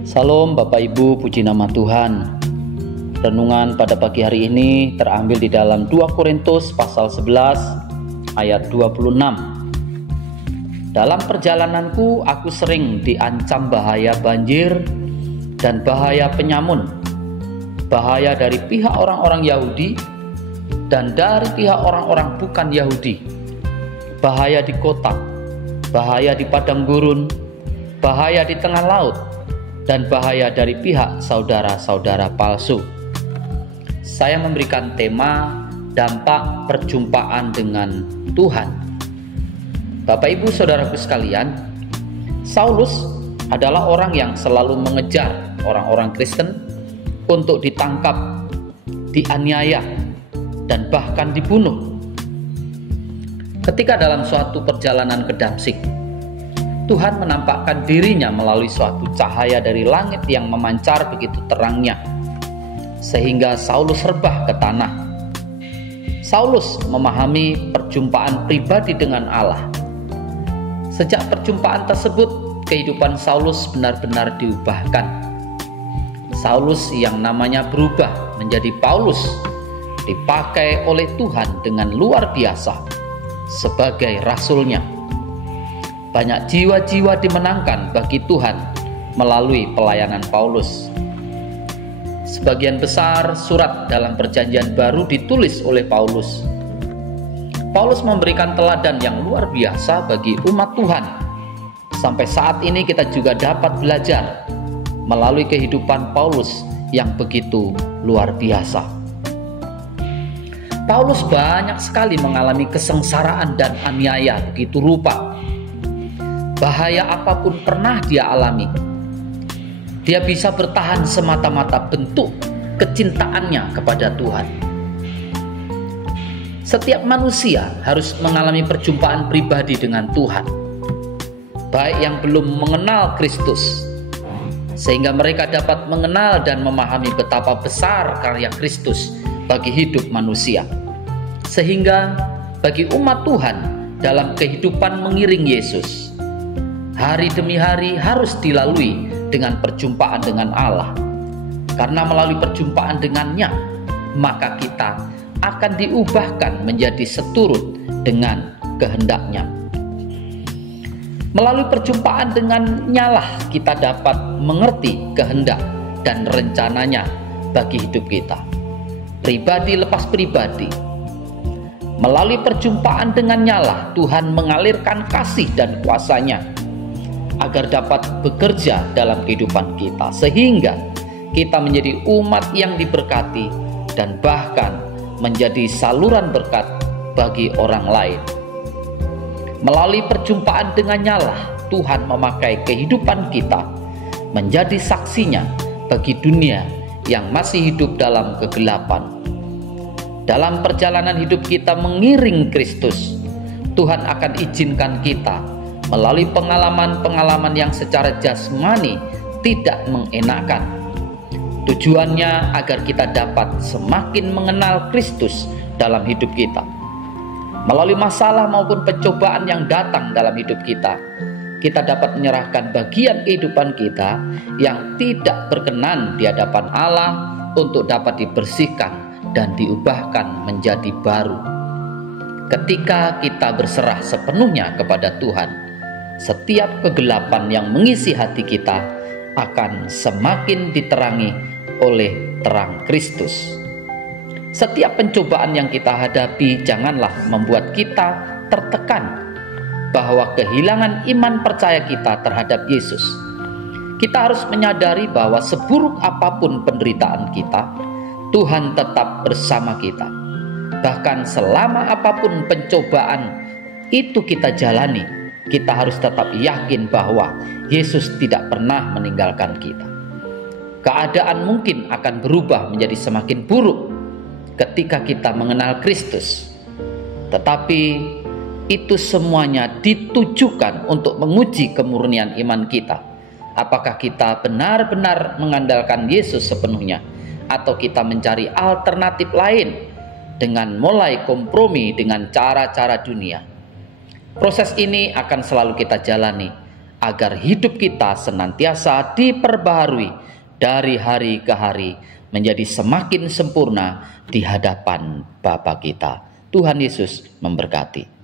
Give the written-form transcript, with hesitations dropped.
Salam Bapak Ibu, puji nama Tuhan. Renungan pada pagi hari ini terambil di dalam 2 Korintus pasal 11 ayat 26. Dalam perjalananku aku sering diancam bahaya banjir dan bahaya penyamun, bahaya dari pihak orang-orang Yahudi dan dari pihak orang-orang bukan Yahudi, bahaya di kota, bahaya di padang gurun, bahaya di tengah laut, dan bahaya dari pihak saudara-saudara palsu. Saya memberikan tema dampak perjumpaan dengan Tuhan. Bapak Ibu Saudaraku sekalian, Saulus adalah orang yang selalu mengejar orang-orang Kristen untuk ditangkap, dianiaya, dan bahkan dibunuh. Ketika dalam suatu perjalanan ke Damsyik, Tuhan menampakkan dirinya melalui suatu cahaya dari langit yang memancar begitu terangnya, sehingga Saulus rebah ke tanah. Saulus memahami perjumpaan pribadi dengan Allah. Sejak perjumpaan tersebut, kehidupan Saulus benar-benar diubahkan. Saulus yang namanya berubah menjadi Paulus dipakai oleh Tuhan dengan luar biasa sebagai rasulnya. Banyak jiwa-jiwa dimenangkan bagi Tuhan melalui pelayanan Paulus. Sebagian besar surat dalam Perjanjian Baru ditulis oleh Paulus. Paulus memberikan teladan yang luar biasa bagi umat Tuhan. Sampai saat ini kita juga dapat belajar melalui kehidupan Paulus yang begitu luar biasa. Paulus banyak sekali mengalami kesengsaraan dan aniaya begitu rupa. Bahaya apapun pernah dia alami. Dia bisa bertahan semata-mata bentuk kecintaannya kepada Tuhan. Setiap manusia harus mengalami perjumpaan pribadi dengan Tuhan, baik yang belum mengenal Kristus, sehingga mereka dapat mengenal dan memahami betapa besar karya Kristus bagi hidup manusia. Sehingga bagi umat Tuhan dalam kehidupan mengiring Yesus, hari demi hari harus dilalui dengan perjumpaan dengan Allah. Karena melalui perjumpaan dengannya, maka kita akan diubahkan menjadi seturut dengan kehendaknya. Melalui perjumpaan dengannya lah kita dapat mengerti kehendak dan rencananya bagi hidup kita, pribadi lepas pribadi. Melalui perjumpaan dengannya lah Tuhan mengalirkan kasih dan kuasa-Nya agar dapat bekerja dalam kehidupan kita, sehingga kita menjadi umat yang diberkati dan bahkan menjadi saluran berkat bagi orang lain. Melalui perjumpaan dengannya lah Tuhan memakai kehidupan kita menjadi saksinya bagi dunia yang masih hidup dalam kegelapan. Dalam perjalanan hidup kita mengiring Kristus, Tuhan akan izinkan kita melalui pengalaman-pengalaman yang secara jasmani tidak mengenakan. Tujuannya agar kita dapat semakin mengenal Kristus dalam hidup kita. Melalui masalah maupun pencobaan yang datang dalam hidup kita, kita dapat menyerahkan bagian kehidupan kita yang tidak berkenan di hadapan Allah untuk dapat dibersihkan dan diubahkan menjadi baru. Ketika kita berserah sepenuhnya kepada Tuhan, setiap kegelapan yang mengisi hati kita akan semakin diterangi oleh terang Kristus. Setiap pencobaan yang kita hadapi janganlah membuat kita tertekan bahwa kehilangan iman percaya kita terhadap Yesus. Kita harus menyadari bahwa seburuk apapun penderitaan kita, Tuhan tetap bersama kita. Bahkan selama apapun pencobaan itu kita jalani, kita harus tetap yakin bahwa Yesus tidak pernah meninggalkan kita. Keadaan mungkin akan berubah menjadi semakin buruk ketika kita mengenal Kristus. Tetapi itu semuanya ditujukan untuk menguji kemurnian iman kita. Apakah kita benar-benar mengandalkan Yesus sepenuhnya, atau kita mencari alternatif lain dengan mulai kompromi dengan cara-cara dunia. Proses ini akan selalu kita jalani agar hidup kita senantiasa diperbaharui dari hari ke hari menjadi semakin sempurna di hadapan Bapa kita. Tuhan Yesus memberkati.